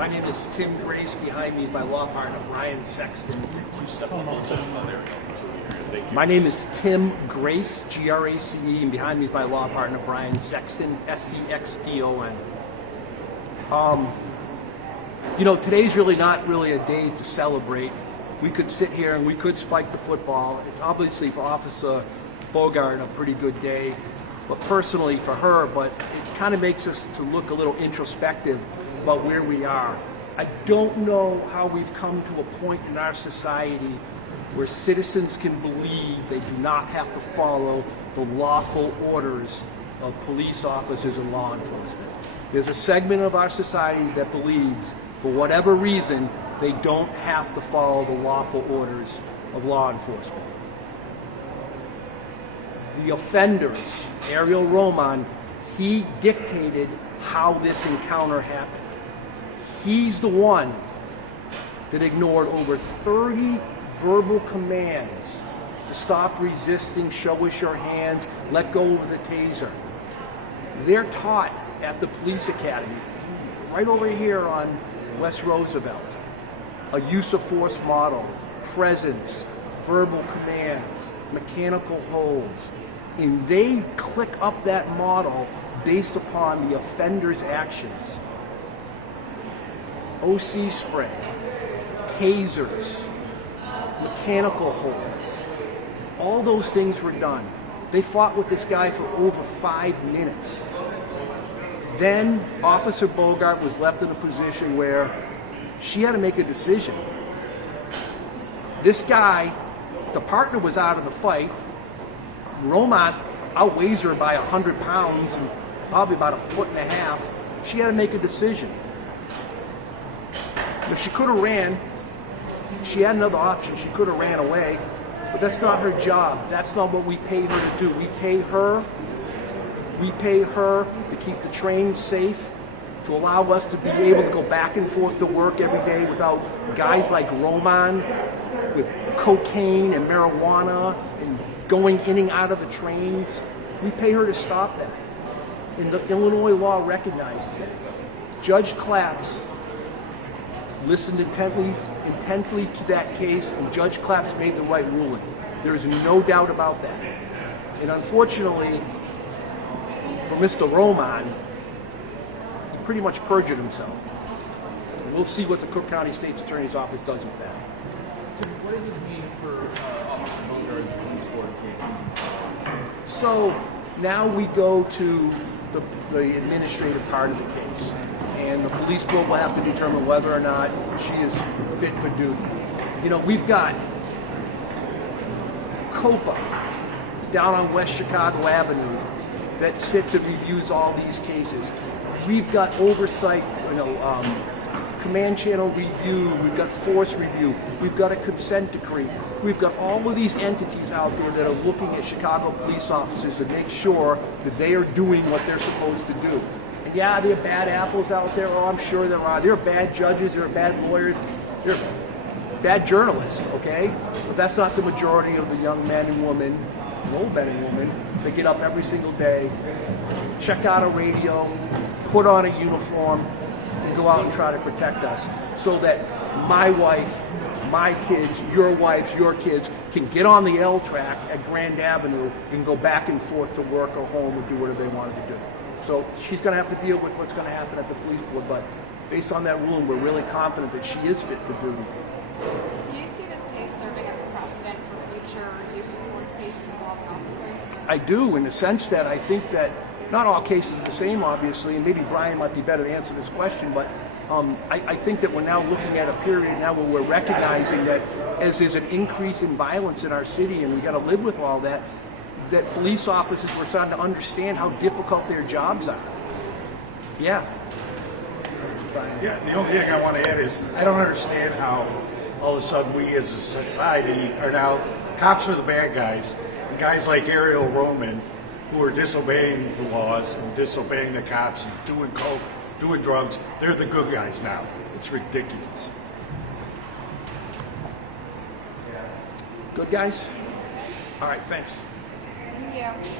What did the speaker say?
My name is Tim Grace. Behind me is my law partner, Brian Sexton. My name is Tim Grace, G-R-A-C-E, and behind me is my law partner, Brian Sexton, S-E-X-T-O-N. You know, today's really not really a day to celebrate. We could sit here and we could spike the football. It's obviously for Officer Bogard a pretty good day, but personally for her, but it kind of makes us to look a little introspective about where we are. I don't know how we've come to a point in our society where citizens can believe they do not have to follow the lawful orders of police officers and law enforcement. There's a segment of our society that believes, for whatever reason, they don't have to follow the lawful orders of law enforcement. The offenders, Ariel Roman, he dictated how this encounter happened. He's the one that ignored over 30 verbal commands to stop resisting, show us your hands, let go of the taser. They're taught at the police academy, right over here on West Roosevelt, a use of force model, presence, verbal commands, mechanical holds, and they click up that model based upon the offender's actions. OC spray, tasers, mechanical holds, all those things were done. They fought with this guy for over 5 minutes. Then Officer Bogard was left in a position where she had to make a decision. This guy, the partner was out of the fight. Roman outweighs her by 100 pounds and probably about 1.5 feet. She had to make a decision. But she could have ran. She had another option. She could have ran away, but that's not her job. That's not what we pay her to do. We pay her to keep the train safe, to allow us to be able to go back and forth to work every day without guys like Roman with cocaine and marijuana and going in and out of the trains. We pay her to stop that. And the Illinois law recognizes that. Judge Claps listened intently to that case, and Judge Claps made the right ruling. There is no doubt about that. And unfortunately, for Mr. Roman, he pretty much perjured himself. And we'll see what the Cook County State's Attorney's Office does with that. So what does this mean for Officer Bogard's police board case? So now we go to the administrative part of the case, and the police board will have to determine whether or not she is fit for duty. You know, we've got COPA down on West Chicago Avenue that sits and reviews all these cases. We've got oversight, command channel review, we've got force review, we've got a consent decree. We've got all of these entities out there that are looking at Chicago police officers to make sure that they are doing what they're supposed to do. And yeah, there are bad apples out there. Oh, I'm sure there are. There are bad judges, there are bad lawyers, there are bad journalists, okay? But that's not the majority of the young men and women, old men and women, that get up every single day, check out a radio, put on a uniform, and go out and try to protect us so that my wife, my kids, your wives, your kids can get on the L track at Grand Avenue and go back and forth to work or home or do whatever they wanted to do. So she's going to have to deal with what's going to happen at the police board, but based on that ruling, we're really confident that she is fit for duty. Do you see this case serving as a precedent for future use of force cases involving officers? I do, in the sense that I think that not all cases are the same, obviously, and maybe Brian might be better to answer this question, but I think that we're now looking at a period now where we're recognizing that as there's an increase in violence in our city, and we got to live with all that, that police officers were starting to understand how difficult their jobs are. Yeah. Brian. Yeah, the only thing I want to add is I don't understand how all of a sudden we as a society are now, cops are the bad guys, and guys like Ariel Roman who are disobeying the laws and disobeying the cops and doing coke, doing drugs, they're the good guys now. It's ridiculous. Good guys? All right, thanks. Thank you.